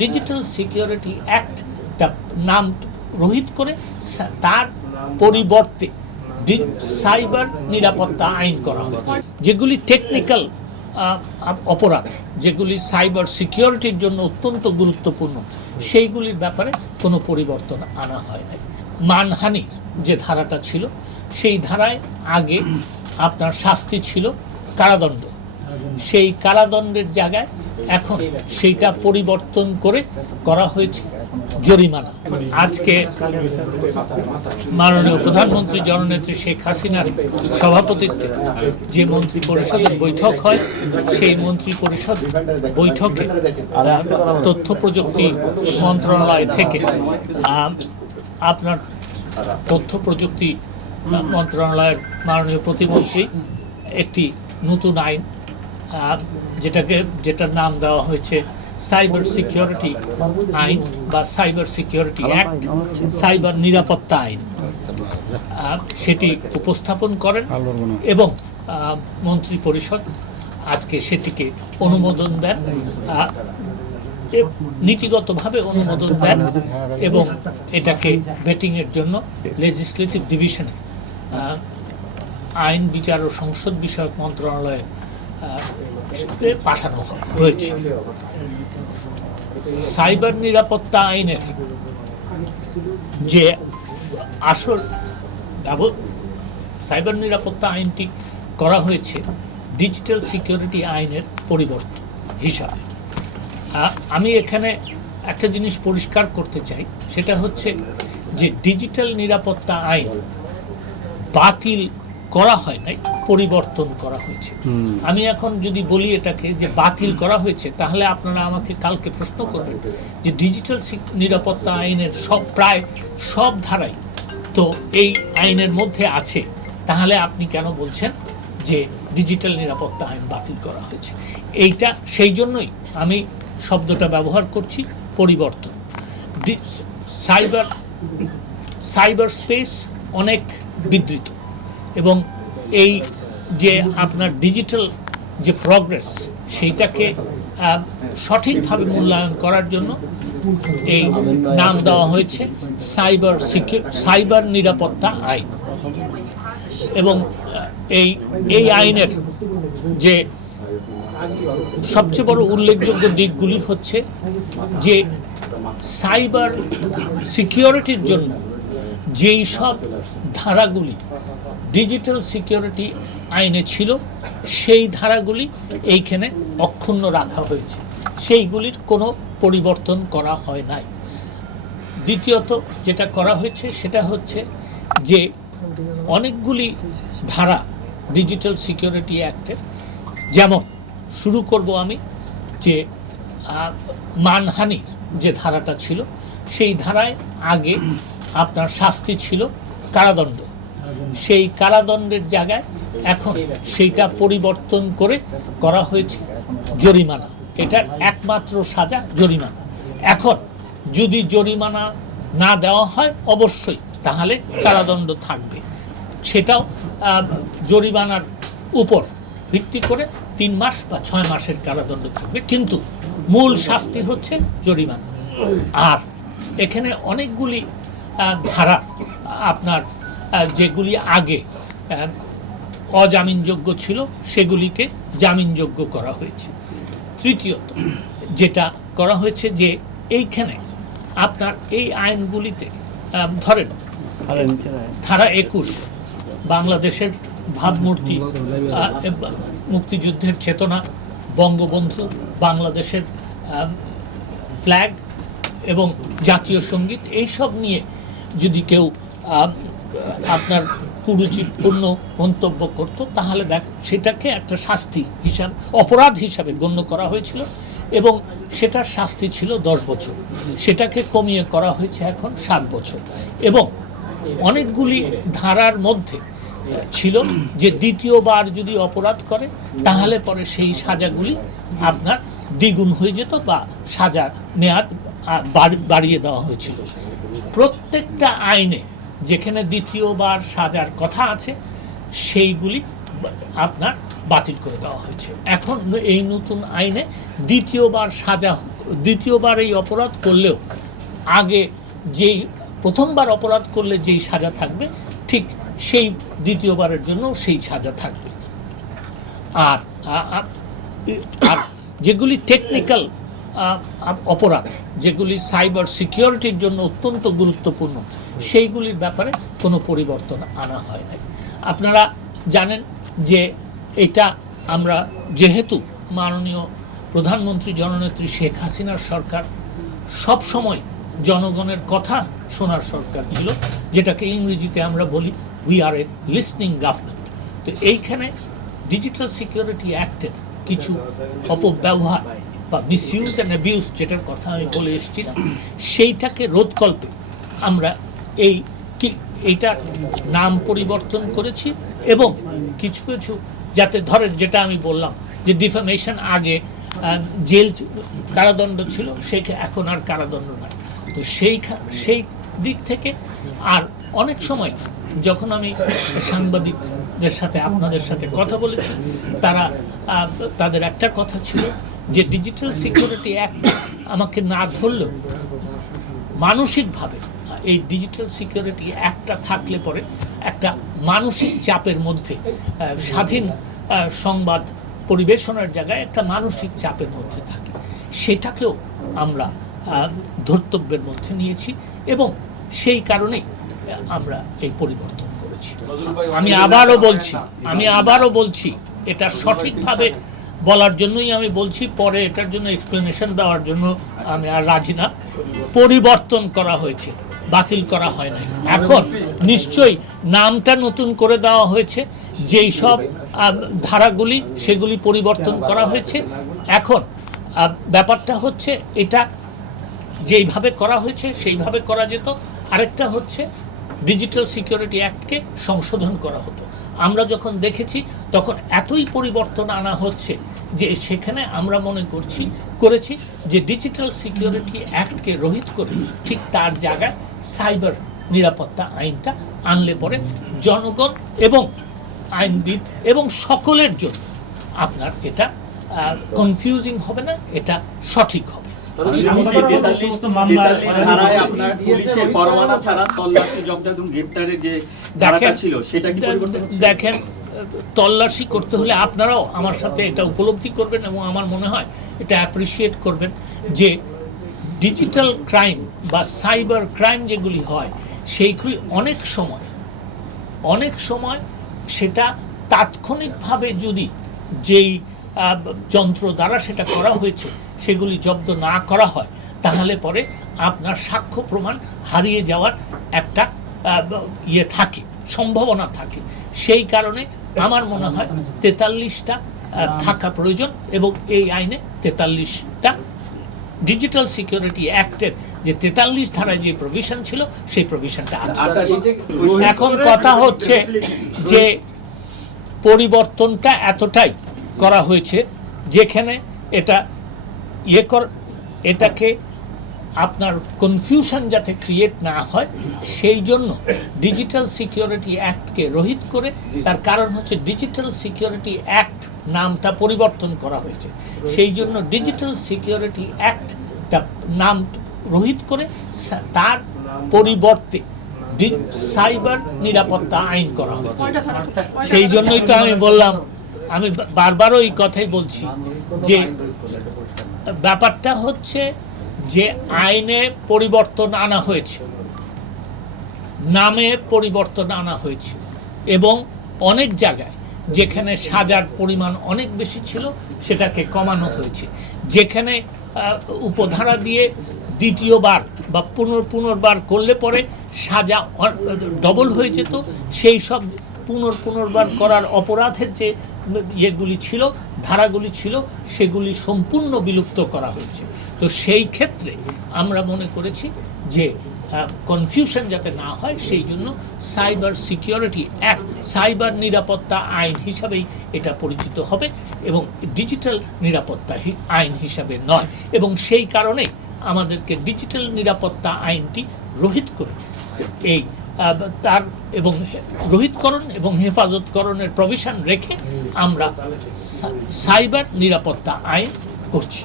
Digital security অ্যাক্টটা নাম রোহিত করে তার পরিবর্তে সাইবার নিরাপত্তা আইন করা হয়েছে। যেগুলি টেকনিক্যাল অপরাধ, যেগুলি সাইবার সিকিউরিটির জন্য অত্যন্ত গুরুত্বপূর্ণ, সেইগুলির ব্যাপারে কোনো পরিবর্তন আনা হয় নাই। মানহানির যে ধারাটা ছিল, সেই ধারায় আগে আপনার শাস্তি ছিল কারাদণ্ড। সেই কারাদণ্ডের জায়গায় এখন সেইটা পরিবর্তন করে করা হয়েছে জরিমানা। আজকে মাননীয় প্রধানমন্ত্রী জননেত্রী শেখ হাসিনার সভাপতিত্বে যে মন্ত্রী পরিষদের বৈঠক হয়, সেই মন্ত্রী পরিষদ বৈঠকে তথ্য প্রযুক্তি মন্ত্রণালয় থেকে আপনার তথ্য প্রযুক্তি মন্ত্রণালয়ের মাননীয় প্রতিমন্ত্রী একটি নতুন আইন যেটাকে যেটার নাম দেওয়া হয়েছে সাইবার সিকিউরিটি আইন বা সাইবার সিকিউরিটি অ্যাক্ট সাইবার নিরাপত্তা আইন সেটি উপস্থাপন করেন এবং মন্ত্রী পরিষদ আজকে সেটিকে অনুমোদন দেন। নীতিগতভাবে অনুমোদন দেন এবং এটাকে ভেটিংয়ের জন্য লেজিসলেটিভ ডিভিশনে আইন বিচার ও সংসদ বিষয়ক মন্ত্রণালয়ে পাঠানো হয়েছে। সাইবার নিরাপত্তা আইনের যে আসল সাইবার নিরাপত্তা আইনটি করা হয়েছে ডিজিটাল সিকিউরিটি আইনের পরিবর্তন হিসাবে। আমি এখানে একটা জিনিস পরিষ্কার করতে চাই সেটা হচ্ছে যে ডিজিটাল নিরাপত্তা আইন বাতিল করা হয় নাই পরিবর্তন করা হয়েছে। আমি এখন যদি বলি এটাকে যে বাতিল করা হয়েছে তাহলে আপনারা আমাকে কালকে প্রশ্ন করবেন যে ডিজিটাল নিরাপত্তা আইনের সব প্রায় সব ধারাই তো এই আইনের মধ্যে আছে। তাহলে আপনি কেন বলছেন যে ডিজিটাল নিরাপত্তা আইন বাতিল করা হয়েছে? এইটা সেই জন্যই আমি শব্দটা ব্যবহার করছি পরিবর্তন। সাইবার সাইবার স্পেস অনেক বিধৃত এবং এই যে আপনার ডিজিটাল যে প্রগ্রেস সেইটাকে সঠিকভাবে মূল্যায়ন করার জন্য এই নাম দেওয়া হয়েছে সাইবার সাইবার নিরাপত্তা আইন এবং এই এই আইনের যে সবচেয়ে বড় উল্লেখযোগ্য দিকগুলি হচ্ছে যে সাইবার সিকিউরিটির জন্য যেই সব ধারাগুলি ডিজিটাল সিকিউরিটি আইনে ছিল, সেই ধারাগুলি এইখানে অক্ষুণ্ণ রাখা হয়েছে। সেইগুলির কোনো পরিবর্তন করা হয় নাই। দ্বিতীয়ত যেটা করা হয়েছে, সেটা হচ্ছে যে অনেকগুলি ধারা ডিজিটাল সিকিউরিটি অ্যাক্টের যেমন শুরু করব আমি যে মানহানির যে ধারাটা ছিল, সেই ধারায় আগে আপনার শাস্তি ছিল কারাদণ্ড। সেই কারাদণ্ডের জায়গায় এখন সেইটা পরিবর্তন করে করা হয়েছে জরিমানা। এটার একমাত্র সাজা জরিমানা। এখন যদি জরিমানা না দেওয়া হয় অবশ্যই তাহলে কারাদণ্ড থাকবে। সেটাও জরিমানার উপর ভিত্তি করে তিন মাস বা ছয় মাসের কারাদণ্ড থাকবে। কিন্তু মূল শাস্তি হচ্ছে জরিমানা। আর এখানে অনেকগুলি ধারা আপনার যেগুলি আগে অজামিনযোগ্য ছিল সেগুলিকে জামিনযোগ্য করা হয়েছে। তৃতীয়ত যেটা করা হয়েছে যে এইখানে আপনার এই আইনগুলিতে ধরেন ধারা একুশ বাংলাদেশের ভাবমূর্তি মুক্তিযুদ্ধের চেতনা বঙ্গবন্ধু বাংলাদেশের ফ্ল্যাগ এবং জাতীয় সংগীত এইসব নিয়ে যদি কেউ আপনার কুরুচিপূর্ণ মন্তব্য করত, তাহলে দেখ, সেটাকে একটা শাস্তি হিসাব, অপরাধ হিসাবে গণ্য করা হয়েছিল এবং সেটার শাস্তি ছিল দশ বছর। সেটাকে কমিয়ে করা হয়েছে এখন সাত বছর। এবং অনেকগুলি ধারার মধ্যে ছিল যে দ্বিতীয়বার যদি অপরাধ করে, তাহলে পরে সেই সাজাগুলি আপনার দ্বিগুণ হয়ে যেত বা সাজার মেয়াদ বাড়িয়ে দেওয়া হয়েছিল। প্রত্যেকটা আইনে যেখানে দ্বিতীয়বার সাজার কথা আছে, সেইগুলি আপনার বাতিল করে দেওয়া হয়েছে। এখন এই নতুন আইনে দ্বিতীয়বার সাজা, দ্বিতীয়বার এই অপরাধ করলেও আগে যেই, প্রথমবার অপরাধ করলে যেই সাজা থাকবে, ঠিক সেই দ্বিতীয়বারের জন্য সেই সাজা থাকবে। আর আর যেগুলি টেকনিক্যাল অপরাধ, যেগুলি সাইবার সিকিউরিটির জন্য অত্যন্ত গুরুত্বপূর্ণ, সেইগুলির ব্যাপারে কোনো পরিবর্তন আনা হয় নাই। আপনারা জানেন যে এটা আমরা যেহেতু মাননীয় প্রধানমন্ত্রী জননেত্রী শেখ হাসিনার সরকার, সব সময় জনগণের কথা শোনার সরকার ছিল, যেটাকে ইংরেজিতে আমরা বলি we are a listening government তো এইখানে ডিজিটাল সিকিউরিটি অ্যাক্টের কিছু অপব্যবহার বা মিসইউজ অ্যান্ড অ্যাবিউজ যেটার কথা আমি বলে এসেছিলাম, সেইটাকে রোধকল্পে আমরা এই কি, এইটার নাম পরিবর্তন করেছি এবং কিছু কিছু যাতে ধরেন যেটা আমি বললাম যে ডিফামেশন আগে জেল কারাদণ্ড ছিল, সেই এখন আর কারাদণ্ড নয়। তো সেই সেই দিক থেকে আর অনেক সময় যখন আমি সাংবাদিকদের সাথে, আপনাদের সাথে কথা বলেছি, তারা তাদের একটা কথা ছিল যে ডিজিটাল সিকিউরিটি অ্যাক্ট আমাকে না ধরলেও মানসিকভাবে এই ডিজিটাল সিকিউরিটি একটা থাকলে পরে একটা মানসিক চাপের মধ্যে স্বাধীন সংবাদ পরিবেশনের জায়গায় একটা মানসিক চাপের মধ্যে থাকে। সেটাকেও আমরা ধর্তব্যের মধ্যে নিয়েছি এবং সেই কারণেই আমরা এই পরিবর্তন করেছি। আমি আবারও বলছি আমি আবারও বলছি এটা সঠিকভাবে বলার জন্যই আমি বলছি, পরে এটার জন্য এক্সপ্লেনেশন দেওয়ার জন্য আমি আর রাজি না। পরিবর্তন করা হয়েছে, বাতিল করা হয় নাই। এখন নিশ্চয়ই নামটা নতুন করে দেওয়া হয়েছে, যেই সব ধারাগুলি, সেগুলি পরিবর্তন করা হয়েছে। এখন ব্যাপারটা হচ্ছে এটা যেইভাবে করা হয়েছে, সেইভাবে করা যেত। আরেকটা হচ্ছে ডিজিটাল সিকিউরিটি অ্যাক্টকে সংশোধন করা হতো। আমরা যখন দেখেছি, তখন এতই পরিবর্তন আনা হচ্ছে যে সেখানে আমরা মনে করছি করেছি যে ডিজিটাল সিকিউরিটি অ্যাক্টকে রহিত করে ঠিক তার জায়গায় সাইবার নিরাপত্তা আইনটা আনলে পরে জনগণ এবং আইনবিদ এবং সকলের জন্য আপনার এটা কনফিউজিং হবে না এটা সঠিক হবে। দেখেন তল্লাশি করতে হলে আপনারাও আমার সাথে এটা উপলব্ধি করবেন এবং আমার মনে হয় এটা অ্যাপ্রিসিয়েট করবেন যে ডিজিটাল ক্রাইম বা সাইবার ক্রাইম যেগুলি হয়, সেইগুলি অনেক সময় অনেক সময় সেটা তাৎক্ষণিকভাবে যদি যেই যন্ত্র দ্বারা সেটা করা হয়েছে, সেগুলি জব্দ না করা হয়, তাহলে পরে আপনার সাক্ষ্য প্রমাণ হারিয়ে যাওয়ার একটা ইয়ে থাকে, সম্ভাবনা থাকে। সেই কারণে আমার মনে হয় তেতাল্লিশটা থাকা প্রয়োজন এবং এই আইনে তেতাল্লিশটা ডিজিটাল সিকিউরিটি অ্যাক্টের যে তেতাল্লিশ ধারায় যে প্রভিশন ছিল সেই প্রভিশনটা আছে। এখন কথা হচ্ছে যে পরিবর্তনটা এতটাই করা হয়েছে যেখানে এটা ইয়ে কর এটাকে আপনার কনফিউশন যাতে ক্রিয়েট না হয় সেই জন্য ডিজিটাল সিকিউরিটি অ্যাক্টকে রহিত করে তার কারণ হচ্ছে ডিজিটাল সিকিউরিটি অ্যাক্ট নামটা পরিবর্তন করা হয়েছে। সেই জন্য ডিজিটাল সিকিউরিটি অ্যাক্টটা নাম রহিত করে তার পরিবর্তে সাইবার নিরাপত্তা আইন করা হয়েছে। সেই জন্যই তো আমি বললাম আমি বারবারও এই কথাই বলছি যে ব্যাপারটা হচ্ছে যে আইনে পরিবর্তন আনা হয়েছে, নামে পরিবর্তন আনা হয়েছে, এবং অনেক জায়গায় যেখানে সাজার পরিমাণ অনেক বেশি ছিল, সেটাকে কমানো হয়েছে। যেখানে উপধারা দিয়ে দ্বিতীয়বার বা পুনর পুনর্বার করলে পরে সাজা ডবল হয়ে যেত, সেই সব পুনর পুনর্বার করার অপরাধের যে ইয়েগুলি ছিল ধারাগুলি ছিল, সেগুলি সম্পূর্ণ বিলুপ্ত করা হয়েছে। তো সেই ক্ষেত্রে আমরা মনে করেছি যে কনফিউশন যাতে না হয়, সেই জন্য সাইবার সিকিউরিটি অ্যাক্ট সাইবার নিরাপত্তা আইন হিসাবেই এটা পরিচিত হবে এবং ডিজিটাল নিরাপত্তা আইন হিসাবে নয়। এবং সেই কারণেই আমাদেরকে ডিজিটাল নিরাপত্তা আইনটি রহিত করে। এই তার এবং রোহিতকরণ এবং হেফাজতকরণের প্রভিশন রেখে আমরা সাইবার নিরাপত্তা আইন করছি।